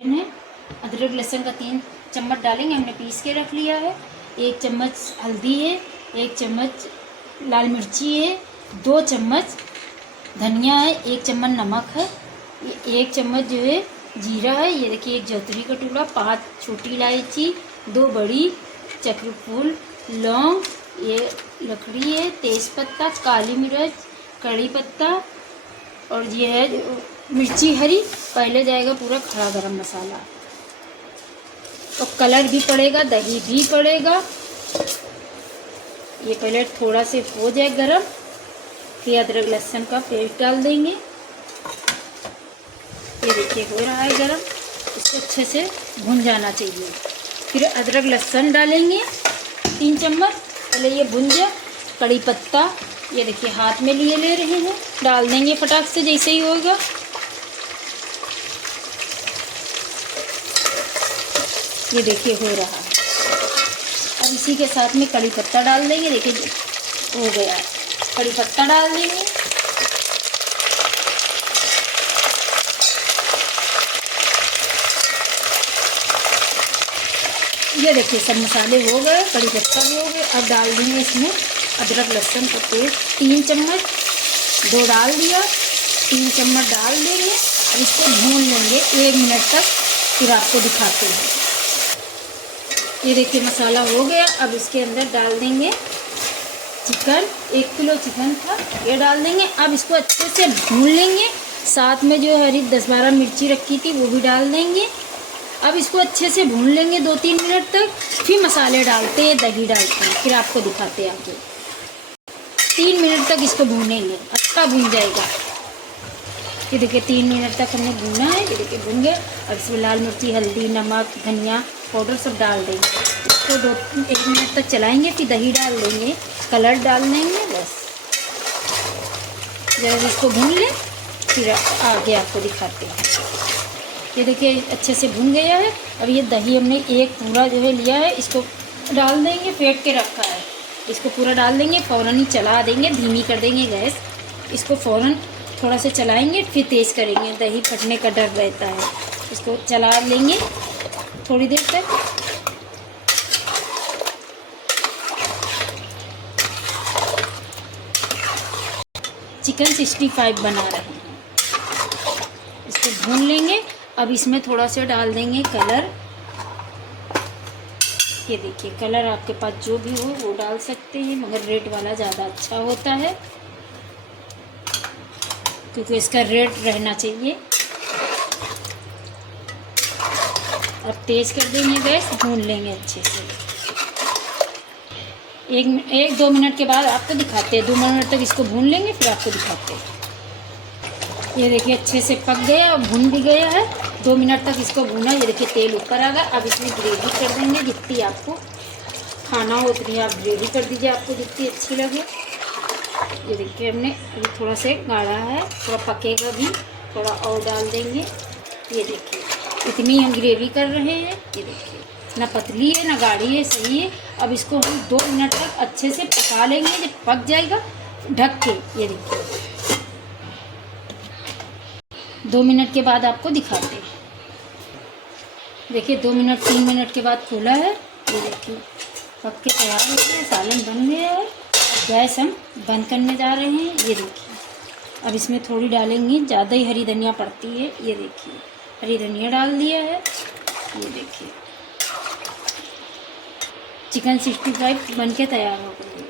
है अदरक लहसुन का 3 चम्मच डालेंगे, हमने पीस के रख लिया है। 1 चम्मच हल्दी है, 1 चम्मच लाल मिर्ची है, 2 चम्मच धनिया है, 1 चम्मच नमक है, 1 चम्मच जो है जीरा है। ये देखिए 1 जौतरी का टुकड़ा, 5 छोटी इलायची, 2 बड़ी चक्रफूल, लौंग, ये लकड़ी है, तेज़पत्ता, काली मिर्च, कड़ी पत्ता और ये है मिर्ची हरी। पहले जाएगा पूरा खड़ा गरम मसाला और कलर भी पड़ेगा, दही भी पड़ेगा। ये पहले थोड़ा से हो जाए गरम, फिर अदरक लहसुन का पेस्ट डाल देंगे। ये देखिए हो रहा है गरम, इसको अच्छे से भून जाना चाहिए। फिर अदरक लहसुन डालेंगे 3 चम्मच, पहले ये भून जाए। कड़ी पत्ता ये देखिए हाथ में लिए ले रहे हैं, डाल देंगे फटाक से जैसे ही होगा। ये देखिए हो रहा है। अब इसी के साथ में कड़ी पत्ता डाल देंगे, देखिए हो गया है। कड़ी पत्ता डाल देंगे, ये देखिए सब मसाले हो गए, कड़ी पत्ता भी हो गए। अब डाल देंगे इसमें अदरक लहसुन का पेस्ट 3 चम्मच, 2 डाल दिया, 3 चम्मच डाल देंगे। अब इसको भून लेंगे 1 मिनट तक, फिर आपको दिखाते हैं। ये देखिए मसाला हो गया। अब इसके अंदर डाल देंगे चिकन, 1 किलो चिकन था, ये डाल देंगे। अब इसको अच्छे से भून लेंगे, साथ में जो हरी 10-12 मिर्ची रखी थी वो भी डाल देंगे। अब इसको अच्छे से भून लेंगे 2-3 मिनट तक, फिर मसाले डालते हैं, दही डालते हैं, फिर आपको दिखाते हैं आगे। 3 मिनट तक इसको भूनेंगे, अच्छा भून जाएगा। ये देखिए 3 मिनट तक हमने भूना है, ये देखिए भून गया। अब इसमें लाल मिर्ची, हल्दी, नमक, धनिया पाउडर सब डाल देंगे। इसको 1 मिनट तक चलाएंगे, फिर दही डाल देंगे, कलर डाल देंगे। बस जब इसको भून लें फिर आगे आपको दिखाते हैं। ये देखिए अच्छे से भून गया है। अब ये दही हमने एक पूरा जो है लिया है, इसको डाल देंगे, फेंट के रखा है, इसको पूरा डाल देंगे। फ़ौरन ही चला देंगे, धीमी कर देंगे गैस। इसको फ़ौरन थोड़ा सा चलाएंगे, फिर तेज़ करेंगे, दही फटने का डर रहता है। इसको चला लेंगे थोड़ी देर तक। चिकन 65 बना रहे हैं, इसको भून लेंगे। अब इसमें थोड़ा सा डाल देंगे कलर। ये देखिए कलर आपके पास जो भी हो वो डाल सकते हैं, मगर रेड वाला ज़्यादा अच्छा होता है क्योंकि इसका रेड रहना चाहिए। अब तेज़ कर देंगे गैस, भून लेंगे अच्छे से। 1-2 मिनट के बाद आपको दिखाते हैं। 2 मिनट तक इसको भून लेंगे, फिर आपको दिखाते हैं। ये देखिए अच्छे से पक गया और भून भी गया है। 2 मिनट तक इसको भूना। ये देखिए तेल ऊपर आ गया। अब इसमें ग्रेवी कर देंगे, जितनी आपको खाना हो उतनी आप ग्रेवी कर दीजिए, आपको जितनी अच्छी लगे। ये देखिए हमने अभी थोड़ा से गाढ़ा है, थोड़ा पकेगा भी, थोड़ा और डाल देंगे। ये देखिए इतनी हम ग्रेवी कर रहे हैं। ये देखिए ना पतली है ना गाढ़ी है, सही है। अब इसको हम 2 मिनट तक अच्छे से पका लेंगे। जब पक जाएगा ढक के, ये देखिए 2 मिनट के बाद आपको दिखाते हैं। देखिए 2 मिनट 3 मिनट के बाद खोला है, ये देखिए पक के तैयार हो गया, सालन बन गया है। अब गैस हम बंद करने जा रहे हैं। ये देखिए अब इसमें थोड़ी डालेंगे, ज़्यादा ही हरी धनिया पड़ती है। ये देखिए हरी धनिया डाल दिया है। ये देखिए चिकन 65 बन के तैयार हो गई है।